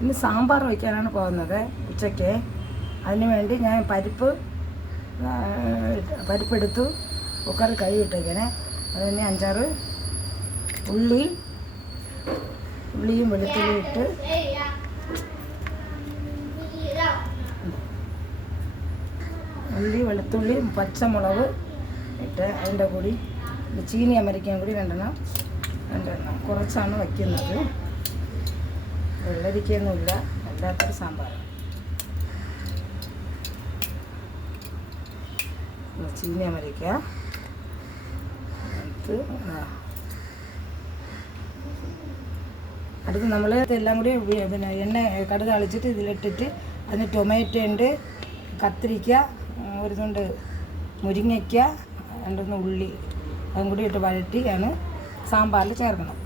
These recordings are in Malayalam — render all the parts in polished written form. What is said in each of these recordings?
ഇന്ന് സാമ്പാർ വയ്ക്കാനാണ് പോകുന്നത് ഉച്ചയ്ക്ക്. അതിന് വേണ്ടി ഞാൻ പരിപ്പെടുത്തു കുക്കർ കഴുകിയിട്ടേക്കണേ. അതിന് 5-6 ഉള്ളിയും വെളുത്തുള്ളിയും ഇട്ട് ഉള്ളി വെളുത്തുള്ളിയും പച്ചമുളക് ഇട്ട് അതിൻ്റെ കൂടി ചീനി അമരിക്കാൻ കൂടി രണ്ടെണ്ണം കുറച്ചാണ് വയ്ക്കുന്നത്. വെള്ളരിക്കൊന്നുമില്ല, അല്ലാത്തൊരു സാമ്പാർ. ചീനി അമരിക്ക അടുത്ത് നമ്മൾ ഇതെല്ലാം കൂടി പിന്നെ എണ്ണ കടുക് തളിച്ചിട്ട് ഇതിലിട്ടിട്ട് അതിന് ടൊമാറ്റോ ഉണ്ട്, കത്തിരിക്ക, ഒരു തുണ്ട് മുരിങ്ങയ്ക്ക, 2 ഉള്ളി അതും കൂടി ഇട്ട് വഴറ്റിയാണ് സാമ്പാറിൽ ചേർക്കണം.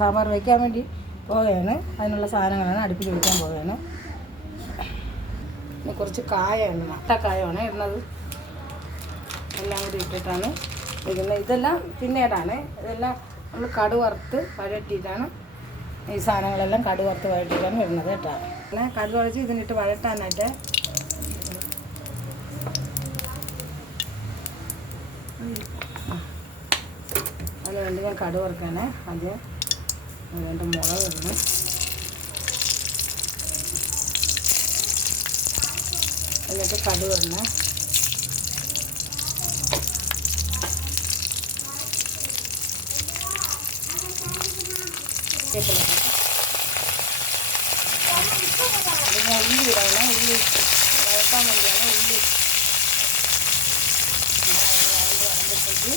സാമ്പാർ വയ്ക്കാൻ വേണ്ടി പോവുകയാണ്. അതിനുള്ള സാധനങ്ങളാണ് അടുപ്പിൽ വയ്ക്കാൻ പോവുകയാണ്. പിന്നെ കുറച്ച് കായമാണ്, മുട്ടക്കായമാണ് ഇടുന്നത്. എല്ലാം കൂടി ഇട്ടിട്ടാണ് വയ്ക്കുന്നത്. ഇതെല്ലാം പിന്നീടാണ്. ഇതെല്ലാം നമ്മൾ കടുക് വറുത്ത് വഴറ്റിയിട്ടാണ് ഈ സാധനങ്ങളെല്ലാം കടുക് വറുത്ത് വഴറ്റിയിട്ടാണ് ഇടുന്നത് കേട്ടോ. പിന്നെ കടുക് വഴച്ച് ഇതിനിട്ട് വഴട്ടാനായിട്ട് അതിന് വേണ്ടി ഞാൻ കടുക് വറുക്കാനേ ആദ്യം 2 മുളക് ഇടണം. എന്നിട്ട് കടുക് ഇടണം. ഉള്ളി ഇടണം. ഉള്ളി വഴക്കാൻ വേണ്ടിയാണ് ഉള്ളി വരുമ്പോഴത്തേക്ക്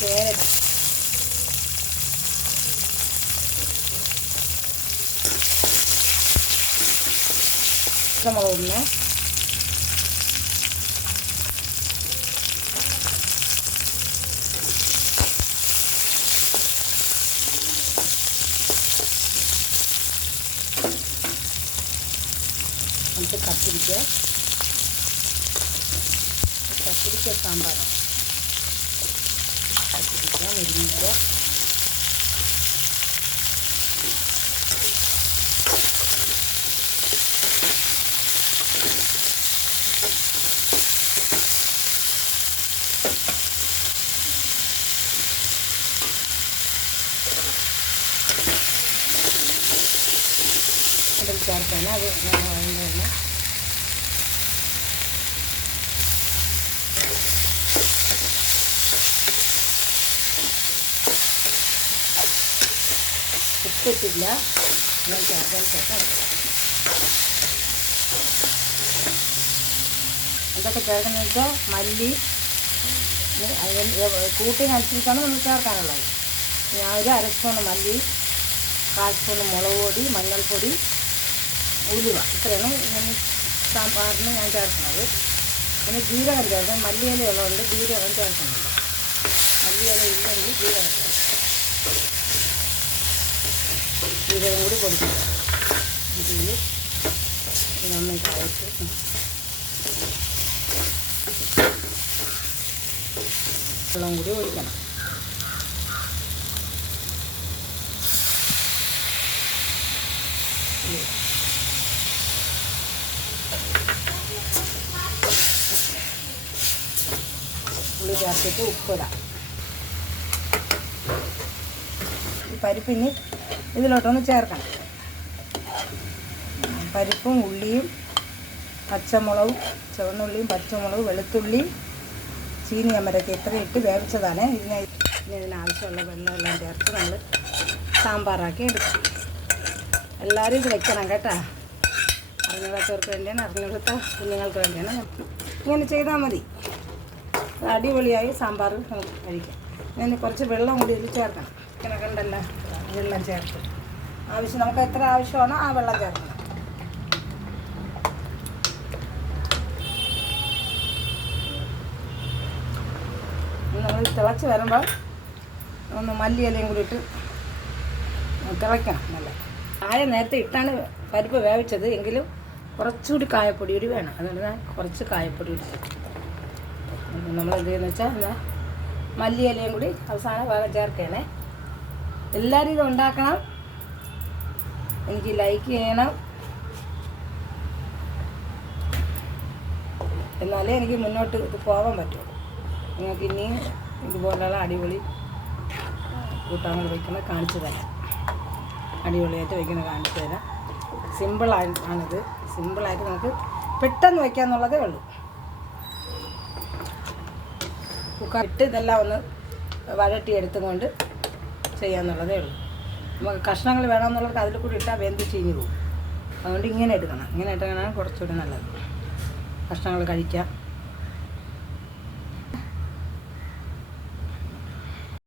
ക്യാരറ്റ് മുളക് ഇടണം. എന്നിട്ട് കത്തിരിക്ക സാമ്പാർ, കത്തിരിക്ക, മുരിങ്ങയ്ക്ക, അതിൽ ചേർക്കാണ്. അത് വഴങ്ങുന്ന ഉപ്പിട്ടില്ല. ഞാൻ ചേർക്കാൻ ശേഷം എന്തൊക്കെ ചേർക്കുന്നത് വെച്ചാൽ മല്ലി കൂട്ടിനനുസരിച്ചാണ് നമ്മൾ ചേർക്കാനുള്ളത്. ഞാൻ ഒരു 1/2 സ്പൂൺ മല്ലി, 1/4 സ്പൂൺ മുളക് പൊടി, മഞ്ഞൾപ്പൊടി, ഉലുവ, ഇത്രയാണ് സാമ്പാറിന് ഞാൻ ചേർക്കുന്നത്. പിന്നെ ജീരകം ചേർക്കണം. മല്ലിയില ഉള്ളതുകൊണ്ട് ജീരകം ചേർക്കുന്നുണ്ട്. മല്ലിയില ഇല്ലെങ്കിൽ ജീരകം ചേർക്കണം. ജീരകം കൂടി കൊടുക്കുക. ഇതിൽ നന്നായിട്ട് വെള്ളം കൂടി ഒഴിക്കണം. ഉള്ളി ചേർത്തിട്ട് ഉപ്പിടാം. ഈ പരിപ്പിന് ഇതിലോട്ടൊന്ന് ചേർക്കണം. പരിപ്പും ഉള്ളിയും പച്ചമുളകും, ചുവന്നുള്ളിയും പച്ചമുളക്, വെളുത്തുള്ളി, ചീനി അമരക്ക ഇത്രയും ഇട്ട് വേവിച്ചതാണ്. ഇതിനാവശ്യമുള്ള വെള്ളമെല്ലാം ചേർത്ത് നമ്മൾ സാമ്പാറാക്കി എടുക്കും. എല്ലാവരും ഇത് വെക്കണം കേട്ടോ. അറിഞ്ഞിടാത്തവർക്ക് വേണ്ടിയാണ്, അറിഞ്ഞിടത്ത കുഞ്ഞുങ്ങൾക്ക് വേണ്ടിയാണ്. ഇങ്ങനെ ചെയ്താൽ മതി. അടിപൊളിയായി സാമ്പാർ നമുക്ക് കഴിക്കാം. ഞാൻ കുറച്ച് വെള്ളം കൂടി ഇതിൽ ചേർക്കണം. ഇങ്ങനെ കണ്ടല്ലോ, വെള്ളം ചേർത്ത് ആവശ്യം നമുക്ക് എത്ര ആവശ്യമാണോ ആ വെള്ളം ചേർക്കണം. നമ്മൾ തിളച്ച് വരുമ്പോൾ ഒന്ന് മല്ലിയിലയും കൂടി ഇട്ട് തിളയ്ക്കണം. നല്ല കായ നേരത്തെ ഇട്ടാണ് പരിപ്പ് വേവിച്ചത്, എങ്കിലും കുറച്ചുകൂടി കായപ്പൊടി കൂടി വേണം. അതുകൊണ്ട് ഞാൻ കുറച്ച് കായപ്പൊടി ഇട്ടു. നമ്മൾ എന്ത് ചെയ്യുന്നത് വെച്ചാൽ എന്താ മല്ലിയിലയും കൂടി അവസാനം ഭാഗം ചേർക്കണേ. എല്ലാവരും ഇത് ഉണ്ടാക്കണം. എനിക്ക് ലൈക്ക് ചെയ്യണം, എന്നാലേ എനിക്ക് മുന്നോട്ട് ഇത് പോകാൻ പറ്റുള്ളൂ. നിങ്ങൾക്ക് ഇനിയും ഇതുപോലെയുള്ള അടിപൊളി കൂട്ടാങ്ങൾ വയ്ക്കുന്നത് കാണിച്ചു തരാം. അടിപൊളിയായിട്ട് വയ്ക്കുന്നത് കാണിച്ചു തരാം. സിമ്പിളായിട്ടാണിത്. സിമ്പിളായിട്ട് നമുക്ക് പെട്ടെന്ന് വയ്ക്കാമെന്നുള്ളതേ ഉള്ളൂ. കുക്കറിട്ട് ഇതെല്ലാം ഒന്ന് വഴട്ടി എടുത്തുകൊണ്ട് ചെയ്യാമെന്നുള്ളതേ ഉള്ളൂ. നമുക്ക് കഷ്ണങ്ങൾ വേണമെന്നുള്ളവർക്ക് അതിൽ കൂടി ഇട്ടാൽ വെന്ത് ചീഞ്ഞ് പോകും. അതുകൊണ്ട് ഇങ്ങനെ എടുക്കണം. ഇങ്ങനെ ഇട്ടാൽ കുറച്ചുകൂടി നല്ലത്. കഷ്ണങ്ങൾ കഴിക്കാം.